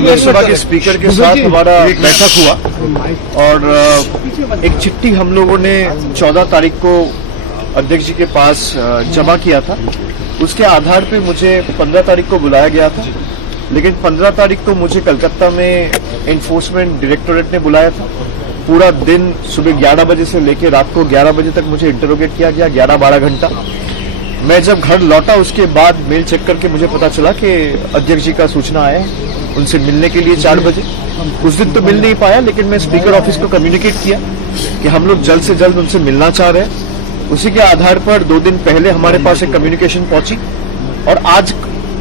लोकसभा के स्पीकर के साथ हमारा बैठक हुआ और एक चिट्ठी हम लोगों ने 14 तारीख को अध्यक्ष जी के पास जमा किया था। उसके आधार पे मुझे 15 तारीख को बुलाया गया था, लेकिन 15 तारीख को मुझे कलकत्ता में एनफोर्समेंट डायरेक्टोरेट ने बुलाया था। पूरा दिन सुबह 11 बजे से लेकर रात को 11 बजे तक मुझे इंटरोगेट किया गया, 11-12 घंटा। मैं जब घर लौटा उसके बाद मेल चेक करके मुझे पता चला कि अध्यक्ष जी का सूचना आया उनसे मिलने के लिए 4 बजे। उस दिन तो मिल नहीं पाया, लेकिन मैं स्पीकर ऑफिस को कम्युनिकेट किया कि हम लोग जल्द से जल्द उनसे मिलना चाह रहे हैं। उसी के आधार पर 2 दिन पहले हमारे पास एक कम्युनिकेशन पहुंची और आज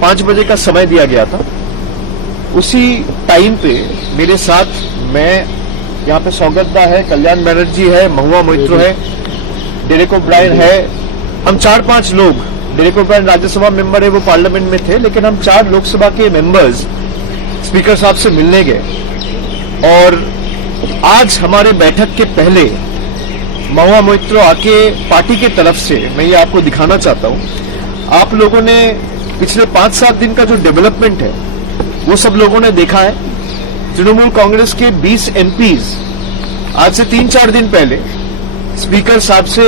5 बजे का समय दिया गया था। उसी टाइम पे मेरे साथ मैं यहाँ पे सौगतदा है, कल्याण बनर्जी है, महुआ मोइत्रो है, डेरेक ओब्रायन है। हम 4-5 लोग, डेरेक ओब्रायन राज्यसभा मेंबर है, वो पार्लियामेंट में थे, लेकिन हम 4 लोकसभा के मेंबर्स स्पीकर साहब से मिलने गए। और आज हमारे बैठक के पहले महुआ मोइत्रो आके पार्टी की तरफ से, मैं ये आपको दिखाना चाहता हूँ, आप लोगों ने पिछले 5-7 दिन का जो डेवलपमेंट है वो सब लोगों ने देखा है। तृणमूल कांग्रेस के 20 एमपीज आज से 3-4 दिन पहले स्पीकर साहब से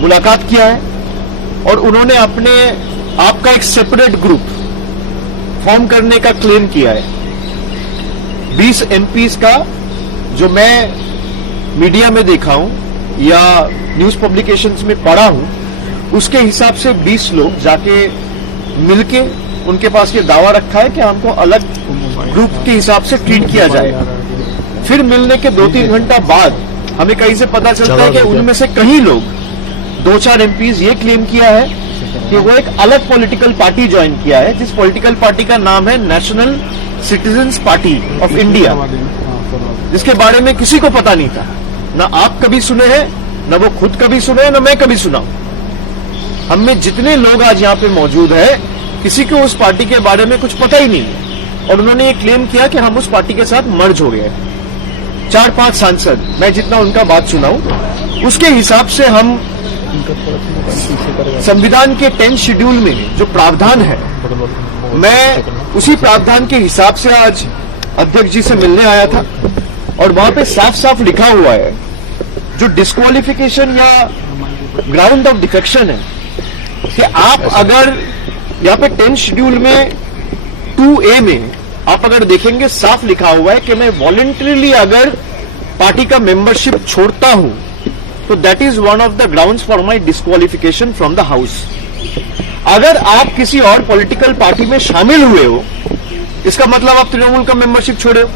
मुलाकात किया है और उन्होंने अपने आपका एक सेपरेट ग्रुप फॉर्म करने का क्लेम किया है। 20 एमपीज का जो मैं मीडिया में देखा हूं या न्यूज पब्लिकेशंस में पढ़ा हूं, उसके हिसाब से 20 लोग जाके मिलके उनके पास ये दावा रखा है कि हमको अलग ग्रुप के हिसाब से ट्रीट किया जाएगा। फिर मिलने के 2-3 घंटा बाद हमें कहीं से पता चलता है कि उनमें से कई लोग, 2-4 एमपीज ये क्लेम किया है कि वो एक अलग पॉलिटिकल पार्टी ज्वाइन किया है, जिस पॉलिटिकल पार्टी का नाम है national citizens party of India, जिसके बारे में किसी को पता नहीं था। ना आप कभी सुने हैं, ना वो खुद कभी सुने हैं, ना मैं कभी सुना। हम में जितने लोग आज यहाँ पे मौजूद है, किसी को उस पार्टी के बारे में कुछ पता ही नहीं है। और उन्होंने ये क्लेम किया कि हम उस पार्टी के साथ मर्ज हो गए। 4-5 सांसद, मैं जितना उनका बात सुना हूं, उसके हिसाब से हम संविधान के 10th शेड्यूल में जो प्रावधान है, मैं उसी प्रावधान के हिसाब से आज अध्यक्ष जी से मिलने आया था। और वहां पे साफ साफ लिखा हुआ है, जो डिस्क्वालिफिकेशन या ग्राउंड ऑफ डिफेक्शन है, कि आप अगर यहाँ पे 10th शेड्यूल में 2A में आप अगर देखेंगे, साफ लिखा हुआ है कि मैं वॉलंटरीली अगर पार्टी का मेंबरशिप छोड़ता हूं तो that is one of the grounds for my disqualification from the house. अगर आप किसी और पॉलिटिकल पार्टी में शामिल हुए हो, इसका मतलब आप तृणमूल का मेंबरशिप छोड़े हो।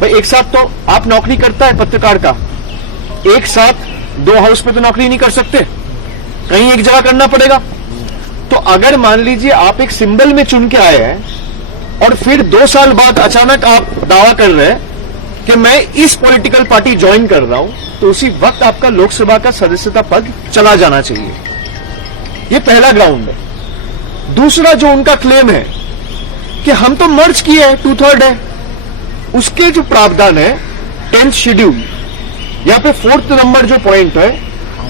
भाई एक साथ तो आप नौकरी करता है पत्रकार का, एक साथ 2 हाउस पे तो नौकरी नहीं कर सकते, कहीं एक जगह करना पड़ेगा। तो अगर मान लीजिए आप एक सिंबल में चुन के आए हैं और फिर 2 साल बाद अचानक आप दावा कर रहे हैं कि मैं इस पॉलिटिकल पार्टी ज्वाइन कर रहा हूं, तो उसी वक्त आपका लोकसभा का सदस्यता पद चला जाना चाहिए। ये पहला ग्राउंड है। दूसरा जो उनका क्लेम है कि हम तो मर्ज किए हैं, 2/3 है, उसके जो प्रावधान है 10th शेड्यूल, यहां पे 4th नंबर जो पॉइंट है,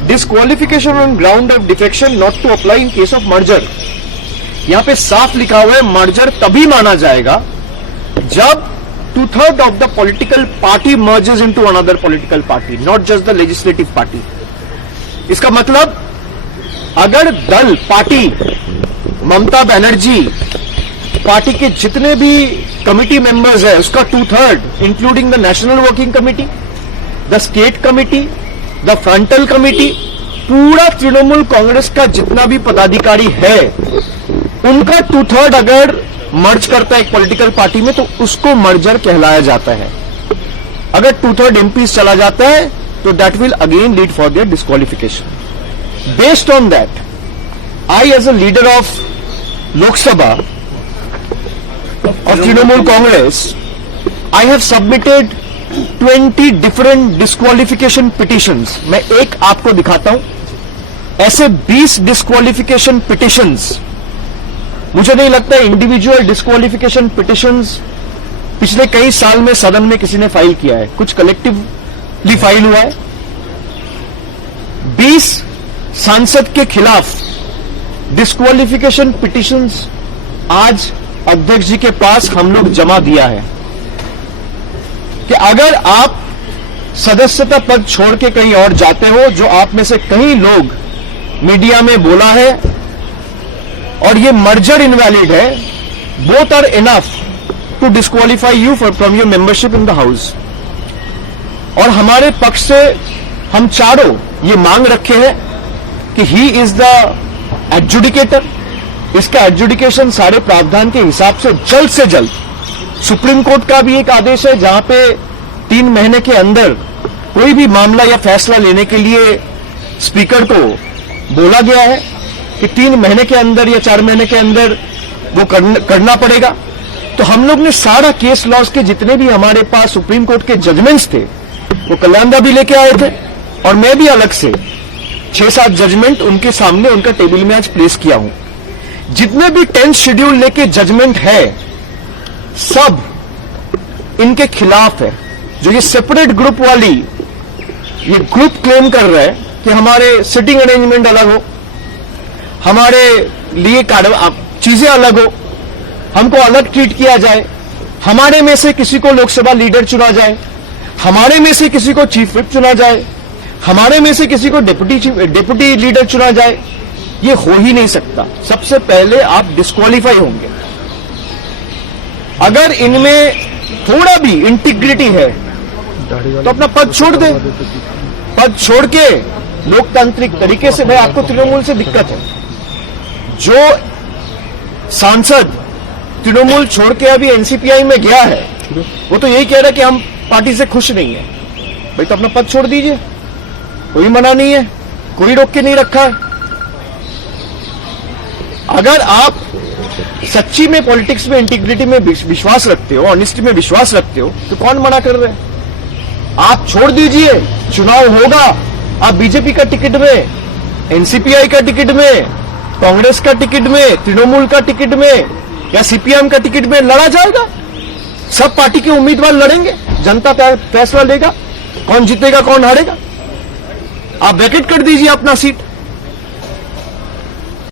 disqualification on ground of defection not to apply in case of merger. यहां पे साफ लिखा हुआ है मर्जर तभी माना जाएगा जब 2/3 of the political party merges into another political party, not just the legislative party. इसका मतलब अगर दल, पार्टी, ममता बनर्जी, पार्टी के जितने भी कमिटी मेंबर्स है उसका 2/3, including the national working committee, the state committee, the frontal committee, पूरा तृणमूल कांग्रेस का जितना भी पदाधिकारी है, उनका 2/3 अगर मर्ज करता है एक पॉलिटिकल पार्टी में, तो उसको मर्जर कहलाया जाता है। अगर 2/3 एमपीज चला जाता है तो that will again lead for their disqualification. Based on that, I as a leader of Lok Sabha of Trinamool Congress, I have submitted 20 different disqualification petitions. मैं एक आपको दिखाता हूं, ऐसे 20 disqualification petitions। मुझे नहीं लगता इंडिविजुअल डिस्क्वालिफिकेशन पिटिशंस पिछले कई साल में सदन में किसी ने फाइल किया है, कुछ कलेक्टिवली फाइल हुआ है। 20 सांसद के खिलाफ डिस्क्वालिफिकेशन पिटिशंस आज अध्यक्ष जी के पास हम लोग जमा दिया है कि अगर आप सदस्यता पद छोड़ के कहीं और जाते हो, जो आप में से कई लोग मीडिया में बोला है, और ये मर्जर इनवैलिड है, both are enough to disqualify you from your membership in the house. और हमारे पक्ष से हम चारों ये मांग रखे हैं कि ही इज द एडजुडिकेटर, इसका एडजुडिकेशन सारे प्रावधान के हिसाब से जल्द सुप्रीम कोर्ट का भी एक आदेश है जहां पे 3 महीने के अंदर कोई भी मामला या फैसला लेने के लिए स्पीकर को बोला गया है कि 3 महीने के अंदर या 4 महीने के अंदर वो करना पड़ेगा। तो हम लोग ने सारा केस लॉज के जितने भी हमारे पास सुप्रीम कोर्ट के जजमेंट्स थे वो कल्याणदा भी लेके आए थे, और मैं भी अलग से 6-7 जजमेंट उनके सामने उनका टेबल में आज प्लेस किया हूं। जितने भी 10th शेड्यूल लेके जजमेंट है सब इनके खिलाफ है। जो ये सेपरेट ग्रुप वाली ये ग्रुप क्लेम कर रहा है कि हमारे सिटिंग अरेंजमेंट अलग हो, हमारे लिए चीजें अलग हो, हमको अलग ट्रीट किया जाए, हमारे में से किसी को लोकसभा लीडर चुना जाए, हमारे में से किसी को चीफ व्हिप चुना जाए, हमारे में से किसी को डिप्टी लीडर चुना जाए, ये हो ही नहीं सकता। सबसे पहले आप डिस्क्वालीफाई होंगे। अगर इनमें थोड़ा भी इंटीग्रिटी है तो अपना पद छोड़ दे, पद छोड़ के लोकतांत्रिक तरीके से। भाई आपको तृणमूल से दिक्कत है, जो सांसद तृणमूल छोड़ के अभी एनसीपीआई में गया है वो तो यही कह रहा है कि हम पार्टी से खुश नहीं है। भाई तो अपना पद छोड़ दीजिए, कोई मना नहीं है, कोई रोक के नहीं रखा है। अगर आप सच्ची में पॉलिटिक्स में इंटीग्रिटी में विश्वास रखते हो, ऑनेस्टी में विश्वास रखते हो, तो कौन मना कर रहे हैं? आप छोड़ दीजिए, चुनाव होगा, आप बीजेपी का टिकट में, एनसीपीआई का टिकट में, कांग्रेस का टिकट में, तृणमूल का टिकट में या सीपीएम का टिकट में लड़ा जाएगा। सब पार्टी के उम्मीदवार लड़ेंगे, जनता फैसला लेगा कौन जीतेगा कौन हारेगा। आप वैकेट कर दीजिए अपना सीट।